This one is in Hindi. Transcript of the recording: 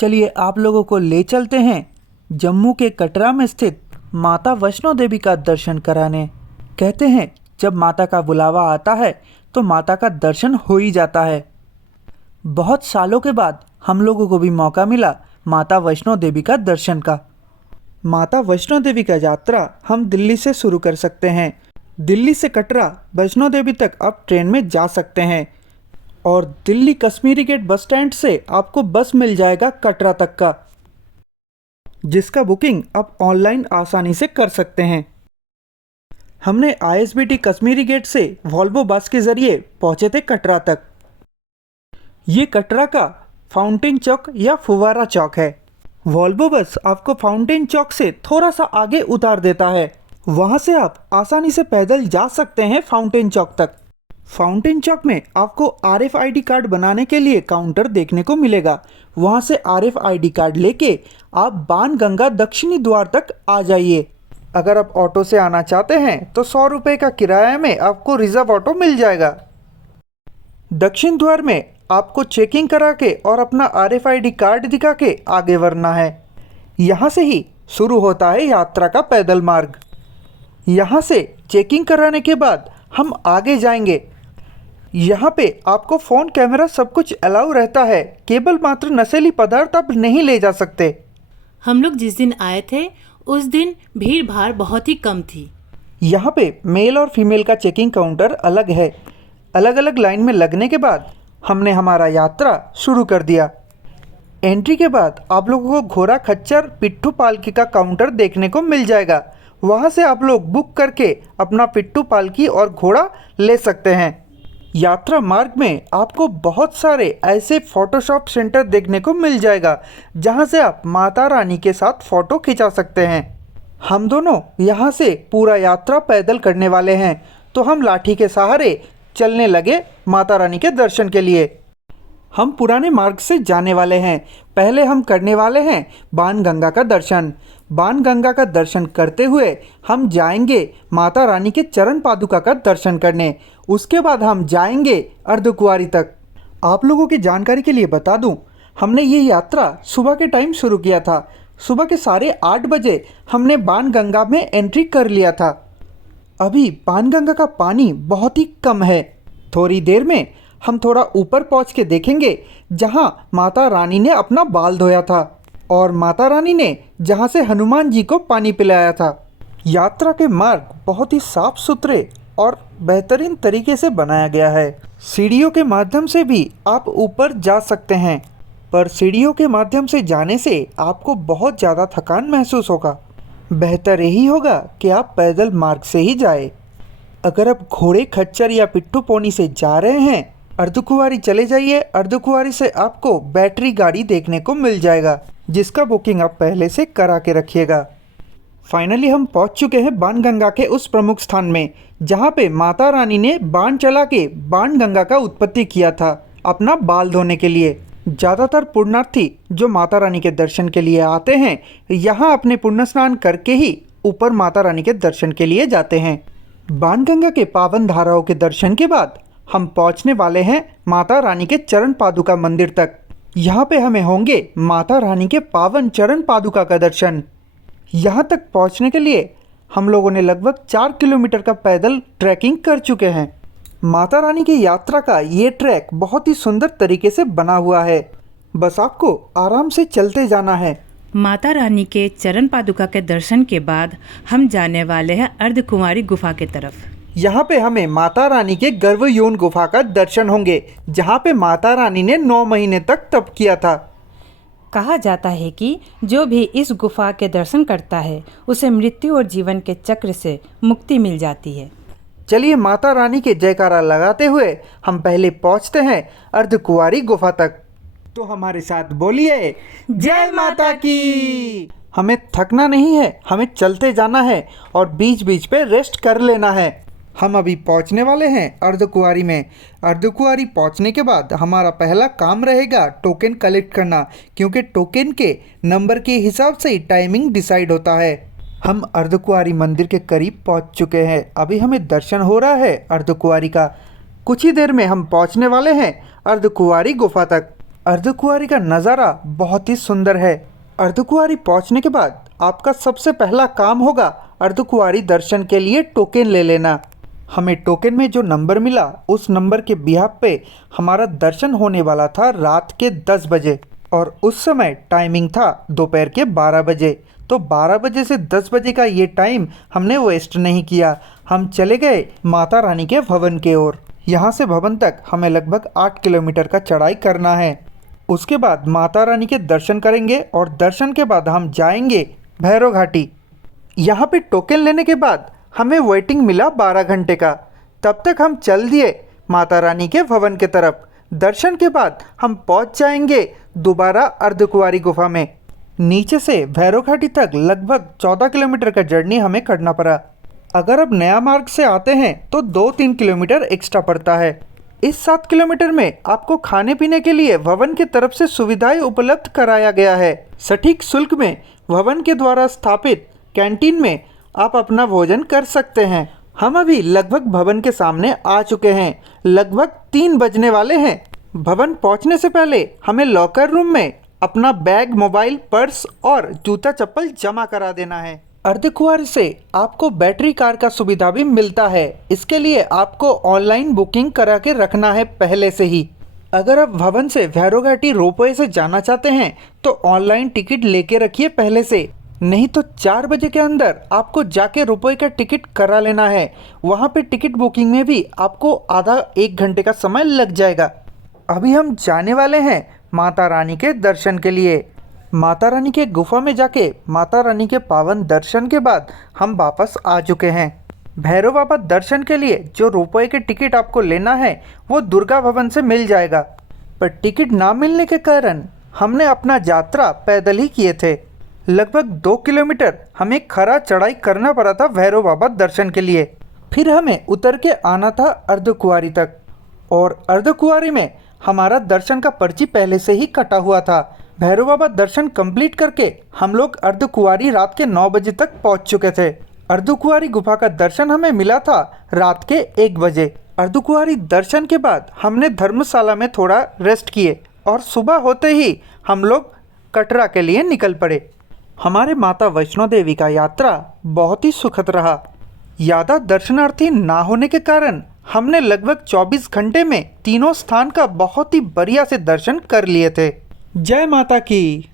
चलिए आप लोगों को ले चलते हैं जम्मू के कटरा में स्थित माता वैष्णो देवी का दर्शन कराने। कहते हैं जब माता का बुलावा आता है तो माता का दर्शन हो ही जाता है। बहुत सालों के बाद हम लोगों को भी मौका मिला माता वैष्णो देवी का दर्शन का। माता वैष्णो देवी का यात्रा हम दिल्ली से शुरू कर सकते हैं। दिल्ली से कटरा वैष्णो देवी तक आप ट्रेन में जा सकते हैं और Delhi Kashmiri Gate bus stand से आपको बस मिल जाएगा कटरा तक का, जिसका बुकिंग आप ऑनलाइन आसानी से कर सकते हैं। हमने आईएसबीटी कश्मीरी गेट से वॉल्वो बस के ज़रिए पहुंचे थे कटरा तक। ये कटरा का फाउंटेन चौक या फुवारा चौक है। वॉल्वो बस आपको फाउंटेन चौक से थोड़ा सा आगे उतार देता है। वहां से आप आसानी से पैदल जा सकते हैं फाउंटेन चौक तक। फाउंटेन चौक में आपको आरएफआईडी कार्ड बनाने के लिए काउंटर देखने को मिलेगा। वहां से आरएफआईडी कार्ड लेके आप बाणगंगा दक्षिणी द्वार तक आ जाइए। अगर आप ऑटो से आना चाहते हैं तो 100 रुपये का किराया में आपको रिजर्व ऑटो मिल जाएगा। दक्षिण द्वार में आपको चेकिंग करा के और अपना आरएफआईडी कार्ड दिखा के आगे बढ़ना है। यहाँ से ही शुरू होता है यात्रा का पैदल मार्ग। यहाँ से चेकिंग कराने के बाद हम आगे जाएंगे। यहाँ पे आपको फ़ोन कैमरा सब कुछ अलाउ रहता है, केवल मात्र नशीली पदार्थ आप नहीं ले जा सकते। हम लोग जिस दिन आए थे उस दिन भीड़ भाड़ बहुत ही कम थी। यहाँ पे मेल और फीमेल का चेकिंग काउंटर अलग है। अलग अलग लाइन में लगने के बाद हमने हमारा यात्रा शुरू कर दिया। एंट्री के बाद आप लोगों को घोड़ा खच्चर पिट्ठू पालकी का काउंटर देखने को मिल जाएगा। वहाँ से आप लोग बुक करके अपना पिट्ठू पालकी और घोड़ा ले सकते हैं। यात्रा मार्ग में आपको बहुत सारे ऐसे फ़ोटोशॉप सेंटर देखने को मिल जाएगा जहाँ से आप माता रानी के साथ फ़ोटो खिंचा सकते हैं। हम दोनों यहाँ से पूरा यात्रा पैदल करने वाले हैं, तो हम लाठी के सहारे चलने लगे माता रानी के दर्शन के लिए। हम पुराने मार्ग से जाने वाले हैं। पहले हम करने वाले हैं बाणगंगा का दर्शन। बाणगंगा का दर्शन करते हुए हम जाएंगे माता रानी के चरण पादुका का दर्शन करने। उसके बाद हम जाएंगे अर्धकुंवारी तक। आप लोगों की जानकारी के लिए बता दूं, हमने ये यात्रा सुबह के टाइम शुरू किया था। सुबह के 8:30 बजे हमने बाणगंगा में एंट्री कर लिया था। अभी बाणगंगा का पानी बहुत ही कम है। थोड़ी देर में हम थोड़ा ऊपर पहुंच के देखेंगे जहां माता रानी ने अपना बाल धोया था और माता रानी ने जहां से हनुमान जी को पानी पिलाया था। यात्रा के मार्ग बहुत ही साफ सुथरे और बेहतरीन तरीके से बनाया गया है। सीढ़ियों के माध्यम से भी आप ऊपर जा सकते हैं, पर सीढ़ियों के माध्यम से जाने से आपको बहुत ज़्यादा थकान महसूस होगा। बेहतर यही होगा कि आप पैदल मार्ग से ही जाए। अगर आप घोड़े खच्चर या पिट्ठू पोनी से जा रहे हैं, अर्धकुंवारी चले जाइए। अर्धकुंवारी से आपको बैटरी गाड़ी देखने को मिल जाएगा, जिसका बुकिंग आप पहले से करा के रखिएगा। फाइनली हम पहुंच चुके हैं बाणगंगा के उस प्रमुख स्थान में जहां पे माता रानी ने बाण चला के बाणगंगा का उत्पत्ति किया था अपना बाल धोने के लिए। ज़्यादातर पुण्यार्थी जो माता रानी के दर्शन के लिए आते हैं, यहाँ अपने पुण्य स्नान करके ही ऊपर माता रानी के दर्शन के लिए जाते हैं। बाणगंगा के पावन धाराओं के दर्शन के बाद हम पहुंचने वाले हैं माता रानी के चरण पादुका मंदिर तक। यहाँ पे हमें होंगे माता रानी के पावन चरण पादुका का दर्शन। यहाँ तक पहुँचने के लिए हम लोगों ने लगभग 4 किलोमीटर का पैदल ट्रैकिंग कर चुके हैं। माता रानी की यात्रा का ये ट्रैक बहुत ही सुंदर तरीके से बना हुआ है। बस आपको आराम से चलते जाना है। माता रानी के चरण पादुका के दर्शन के बाद हम जाने वाले हैं अर्धकुंवारी गुफा की तरफ। यहाँ पे हमें माता रानी के गर्भयौन गुफा का दर्शन होंगे, जहाँ पे माता रानी ने 9 महीने तक तप किया था। कहा जाता है कि जो भी इस गुफा के दर्शन करता है उसे मृत्यु और जीवन के चक्र से मुक्ति मिल जाती है। चलिए माता रानी के जयकारा लगाते हुए हम पहले पहुँचते हैं अर्धकुंवारी गुफा तक। तो हमारे साथ बोलिए जय माता की। हमें थकना नहीं है, हमें चलते जाना है और बीच बीच पे रेस्ट कर लेना है। हम अभी पहुंचने वाले हैं अर्धकुंवारी में। अर्धकुंवारी पहुंचने के बाद हमारा पहला काम रहेगा टोकन कलेक्ट करना, क्योंकि टोकन के नंबर के हिसाब से ही टाइमिंग डिसाइड होता है। हम अर्धकुंवारी मंदिर के करीब पहुंच चुके हैं। अभी हमें दर्शन हो रहा है अर्धकुंवारी का। कुछ ही देर में हम पहुंचने वाले हैं अर्धकुंवारी गुफा तक। अर्धकुंवारी का नज़ारा बहुत ही सुंदर है। अर्धकुंवारी पहुंचने के बाद आपका सबसे पहला काम होगा अर्धकुंवारी दर्शन के लिए टोकन ले लेना। हमें टोकन में जो नंबर मिला उस नंबर के बिहाफ पे हमारा दर्शन होने वाला था रात के 10 बजे और उस समय टाइमिंग था दोपहर के 12 बजे। तो 12 बजे से 10 बजे का ये टाइम हमने वेस्ट नहीं किया। हम चले गए माता रानी के भवन के ओर। यहाँ से भवन तक हमें लगभग 8 किलोमीटर का चढ़ाई करना है। उसके बाद माता रानी के दर्शन करेंगे और दर्शन के बाद हम जाएंगे भैरव घाटी। यहाँ पे टोकन लेने के बाद हमें वेटिंग मिला 12 घंटे का। तब तक हम चल दिए माता रानी के भवन के तरफ। दर्शन के बाद हम पहुँच जाएंगे दोबारा अर्धकुंवारी गुफा में। नीचे से भैरव घाटी तक लगभग 14 किलोमीटर का जर्नी हमें करना पड़ा। अगर अब नया मार्ग से आते हैं तो 2-3 किलोमीटर एक्स्ट्रा पड़ता है। इस 7 किलोमीटर में आपको खाने पीने के लिए भवन की तरफ से सुविधाएं उपलब्ध कराया गया है। सटीक शुल्क में भवन के द्वारा स्थापित कैंटीन में आप अपना भोजन कर सकते हैं। हम अभी लगभग भवन के सामने आ चुके हैं। लगभग 3 बजने वाले हैं। भवन पहुंचने से पहले हमें लॉकर रूम में अपना बैग, मोबाइल, पर्स और जूता चप्पल जमा करा देना है। अर्धकुंवारी से आपको बैटरी कार का सुविधा भी मिलता है। इसके लिए आपको ऑनलाइन बुकिंग करा के रखना है पहले से ही। अगर आप भवन से भैरव घाटी रोपवे से जाना चाहते हैं तो ऑनलाइन टिकट लेके रखिए पहले से, नहीं तो 4 बजे के अंदर आपको जाके रोपवे का टिकट करा लेना है। वहाँ पे टिकट बुकिंग में भी आपको आधा 1 घंटे का समय लग जाएगा। अभी हम जाने वाले हैं माता रानी के दर्शन के लिए। माता रानी के गुफा में जाके माता रानी के पावन दर्शन के बाद हम वापस आ चुके हैं। भैरव बाबा दर्शन के लिए जो रुपये के टिकट आपको लेना है वो दुर्गा भवन से मिल जाएगा, पर टिकट ना मिलने के कारण हमने अपना यात्रा पैदल ही किए थे। लगभग 2 किलोमीटर हमें खरा चढ़ाई करना पड़ा था भैरव बाबा दर्शन के लिए। फिर हमें उतर के आना था अर्धकुंवारी तक और अर्धकुंवारी में हमारा दर्शन का पर्ची पहले से ही कटा हुआ था। भैरव बाबा दर्शन कंप्लीट करके हम लोग अर्धकुंवारी रात के 9 बजे तक पहुंच चुके थे। अर्धकुंवारी गुफा का दर्शन हमें मिला था रात के 1 बजे। अर्धकुंवारी दर्शन के बाद हमने धर्मशाला में थोड़ा रेस्ट किए और सुबह होते ही हम लोग कटरा के लिए निकल पड़े। हमारे माता वैष्णो देवी का यात्रा बहुत ही सुखद रहा। ज़्यादा दर्शनार्थी ना होने के कारण हमने लगभग 24 घंटे में तीनों स्थान का बहुत ही बढ़िया से दर्शन कर लिए थे। जय माता की।